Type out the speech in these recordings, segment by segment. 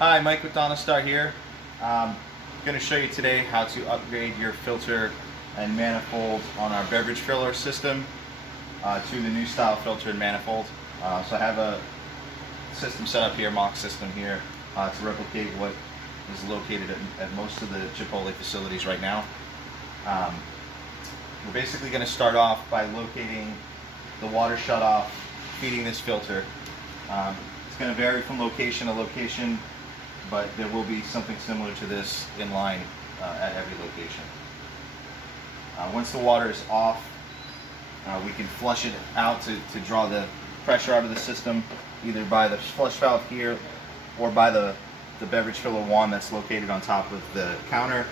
Hi, Mike with Donastar here. I'm going to show you today how to upgrade your filter and manifold on our beverage filler system to the new style filter and manifold. So I have a system set up here, mock system here, to replicate what is located at most of the Chipotle facilities right now. We're basically going to start off by locating the water shutoff feeding this filter. It's going to vary from location to location, but there will be something similar to this in line at every location. Once the water is off, we can flush it out to draw the pressure out of the system, either by the flush valve here or by the beverage filler wand that's located on top of the counter.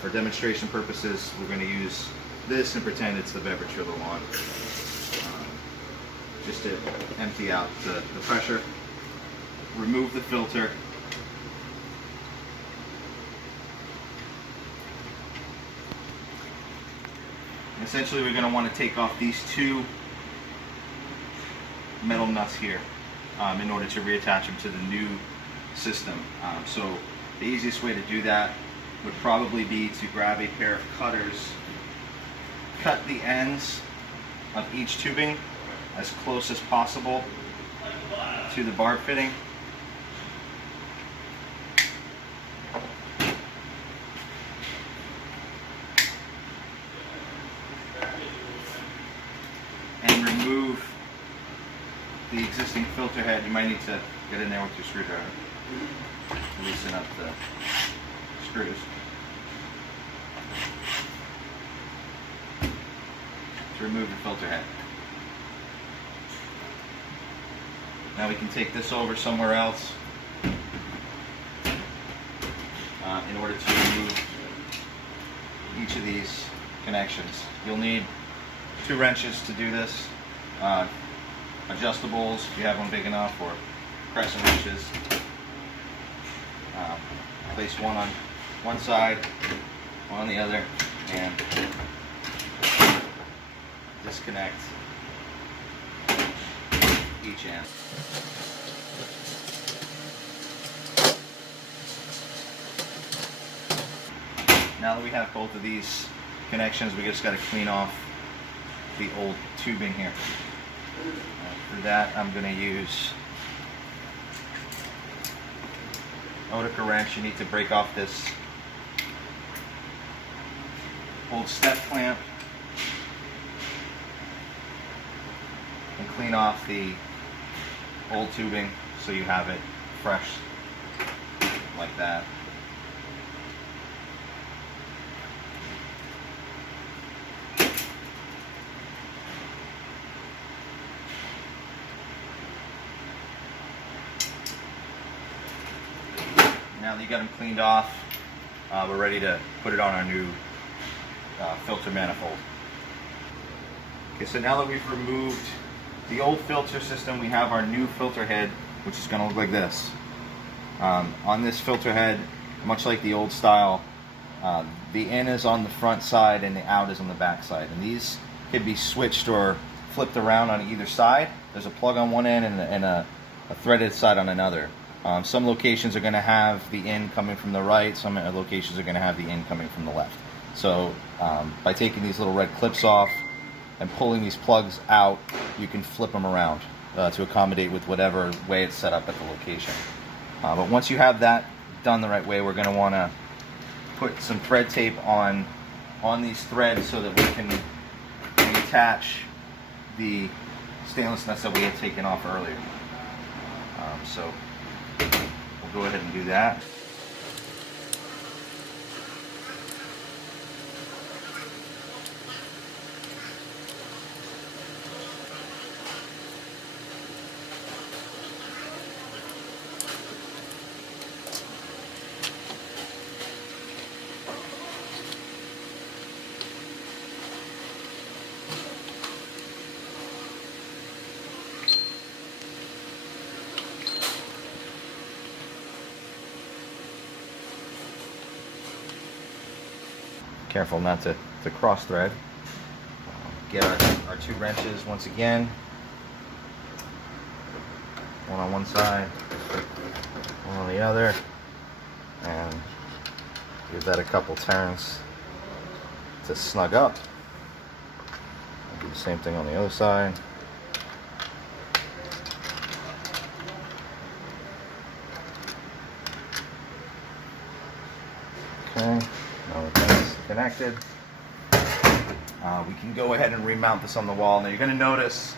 For demonstration purposes, we're going to use this and pretend it's the beverage filler wand, just to empty out the pressure. Remove the filter. Essentially, we're going to want to take off these two metal nuts here in order to reattach them to the new system. So the easiest way to do that would probably be to grab a pair of cutters, cut the ends of each tubing as close as possible to the barb fitting. And remove the existing filter head. You might need to get in there with your screwdriver, loosen up the screws. To remove the filter head. Now we can take this over somewhere else in order to remove each of these connections. You'll need 2 wrenches to do this, adjustables if you have one big enough, or crescent wrenches. Place one on one side, one on the other, and disconnect each end. Now that we have both of these connections, we just got to clean off the old tubing here. For that, I'm going to use Otica wrench. You need to break off this old step clamp and clean off the old tubing so you have it fresh like that. Now that you got them cleaned off, we're ready to put it on our new filter manifold. Okay, so now that we've removed the old filter system, we have our new filter head, which is going to look like this. On this filter head, much like the old style, the in is on the front side and the out is on the back side. And these can be switched or flipped around on either side. There's a plug on one end and a threaded side on another. Some locations are going to have the in coming from the right, some locations are going to have the in coming from the left. So by taking these little red clips off and pulling these plugs out, you can flip them around to accommodate with whatever way it's set up at the location. But once you have that done the right way, we're going to want to put some thread tape on these threads so that we can reattach the stainless nuts that we had taken off earlier. So we'll go ahead and do that. Careful not to cross thread. Get our 2 wrenches once again. One on one side, one on on the other, and give that a couple turns to snug up. I'll do the same thing on the other side. Okay, now that that's connected, we can go ahead and remount this on the wall. Now you're going to notice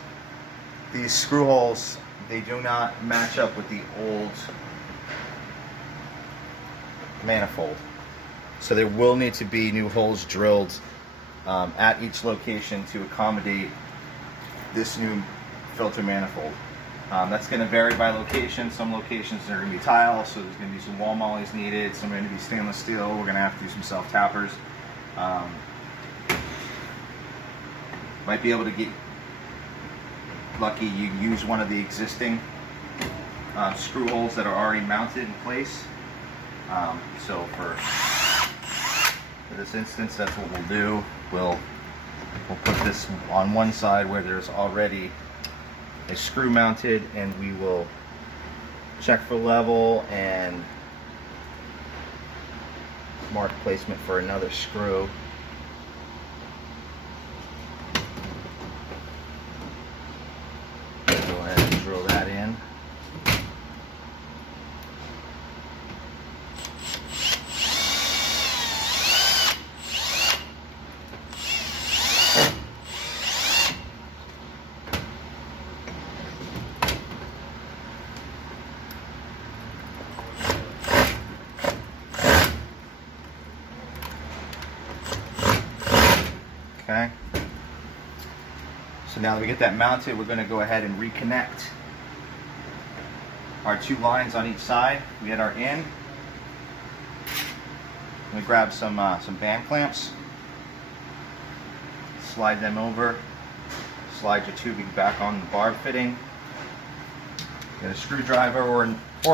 these screw holes, they do not match up with the old manifold. So there will need to be new holes drilled at each location to accommodate this new filter manifold. That's going to vary by location. Some locations are going to be tile, so there's going to be some wall mollies needed. Some are going to be stainless steel. We're going to have to do some self-tappers. Might be able to get lucky you use one of the existing screw holes that are already mounted in place. So for this instance, that's what we'll do. We'll put this on one side where there's already a screw mounted, and we will check for level and mark placement for another screw. Go ahead and drill that in. Okay. So now that we get that mounted, we're going to go ahead and reconnect our two lines on each side. We had our in. I'm going to grab some band clamps, slide them over, slide your tubing back on the barb fitting. Get a screwdriver or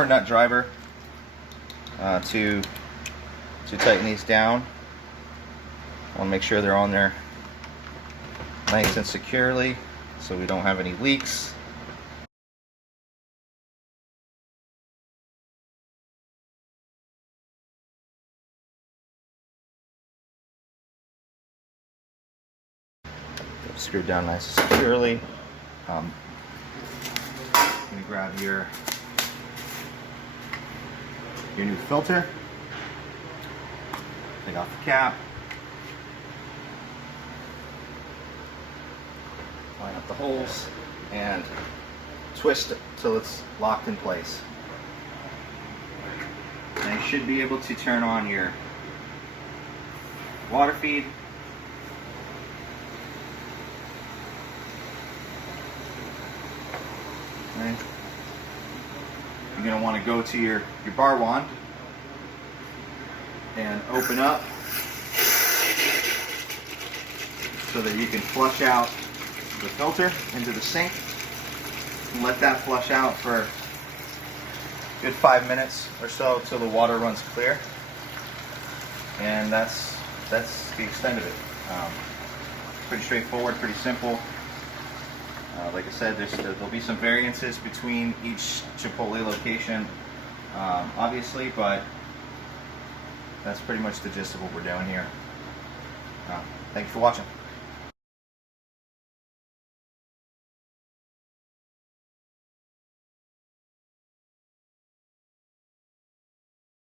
a nut driver to tighten these down. I want to make sure they're on there nice and securely so we don't have any leaks. Screwed down nice and securely. I'm going to grab your new filter, take off the cap, line up the holes, and twist it till it's locked in place. And you should be able to turn on your water feed. Okay. You're going to want to go to your bar wand and open up so that you can flush out the filter into the sink and let that flush out for a good 5 minutes or so till the water runs clear. And that's the extent of it. Pretty straightforward, pretty simple. Like I said, there'll be some variances between each Chipotle location, obviously, but that's pretty much the gist of what we're doing here. Thank you for watching.